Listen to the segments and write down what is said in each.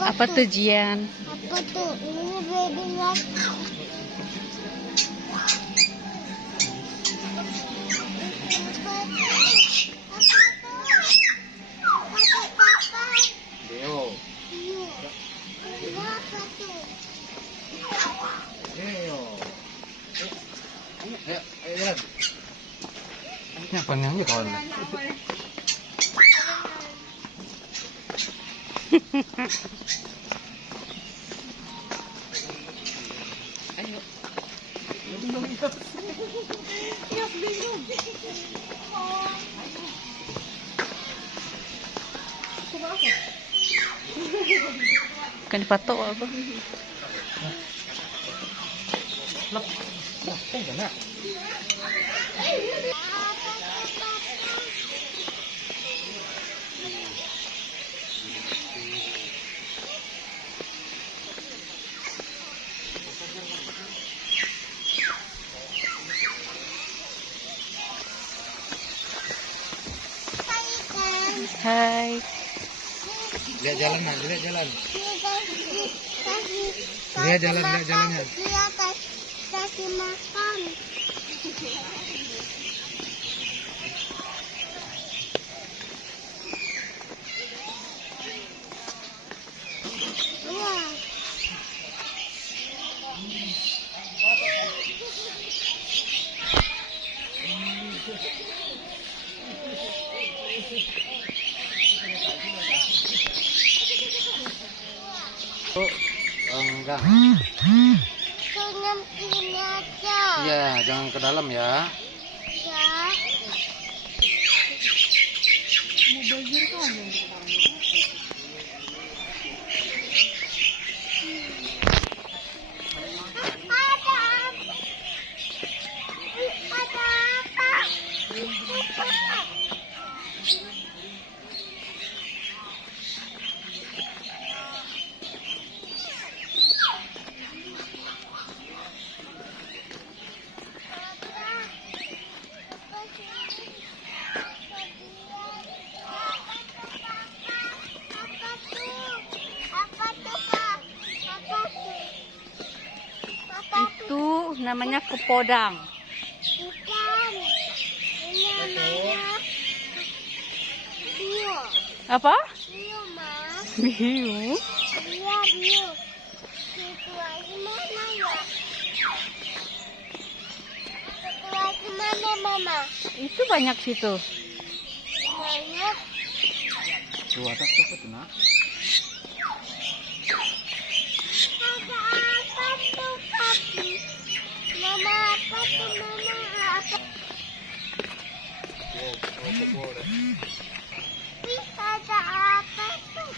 Apa tuh Jian? Apa tuh? Ini baby light. Deo. Deo. Ayo jalan. Ini apa nih aja kawan? Ayo. Kan dipatok apa? Lep. Lah, enggak nak. Hai. Lihat jalan, Nak. Lihat jalan. Lihat jalan, lihat jalannya. Lihat kasih makan. Wah. Oh, enggak. Senam ini aja. Iya, jangan ke dalam ya. Ya. Ada apa? Itu namanya kepodang. Bukan. Ini namanya bio. Apa? Bio, Mas. Biu. Iya, bio. Itu lagi mana ya? Itu lagi mana, Mama? Itu banyak situ. Banyak. Tuh atas tuh apa tuh, Nak? Ada apa tuh, Papi? Mama, apa tuh, Mama? Apa? Ih, ada apa tuh?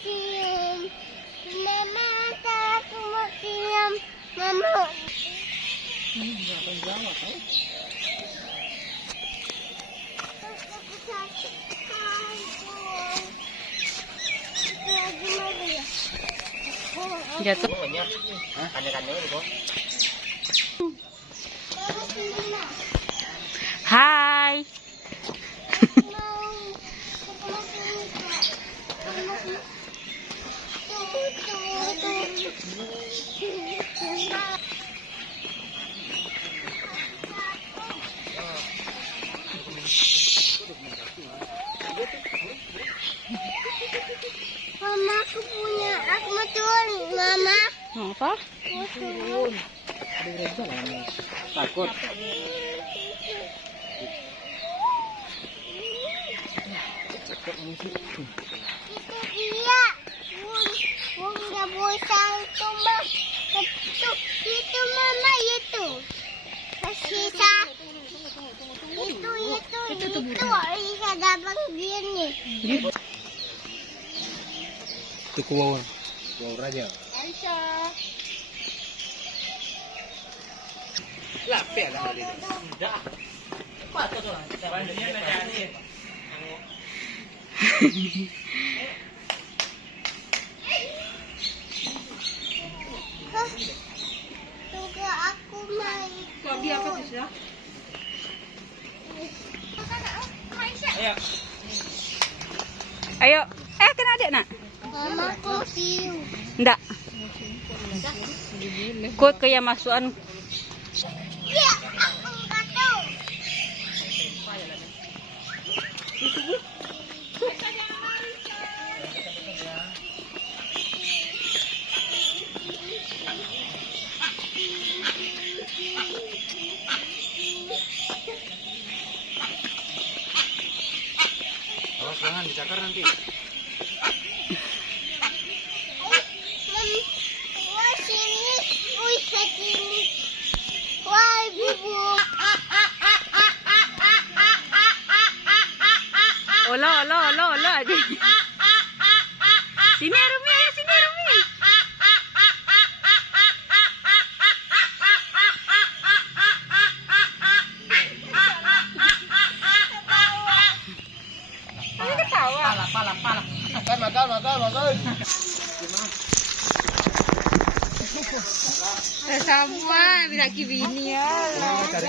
Cium. Mama, aku mau cium. Mama. Aku sakit. Itu lagi mana ya? Jatuh. Mama, sini, Ma. Hai. Mau sekolah sini, Kak. Mama, sini. Mama, aku mau turun, Mama. Apa? Mau turun. Takut. Itu dia. Wong nggak bosan tumbang. Itu Mama itu. Sisa. Itu. Bisa dapat gini. Itu kuwawan. Kuwawan raja. Aisyah. Lah, pela kali ini. Dah. Apa tuh? Juga aku main. Ayo. Kena adik nak? Mama aku view. Enggak. Kue kayak masukan. Ya, aku nggak tahu. Awas jangan dicakar nanti. Wah sini, wih sini. Wah ibu. Olah aja. Sini Rumi, sini Rumi. Ini ketawa. Pala. Makan. Sama, bila kibini ya. Cari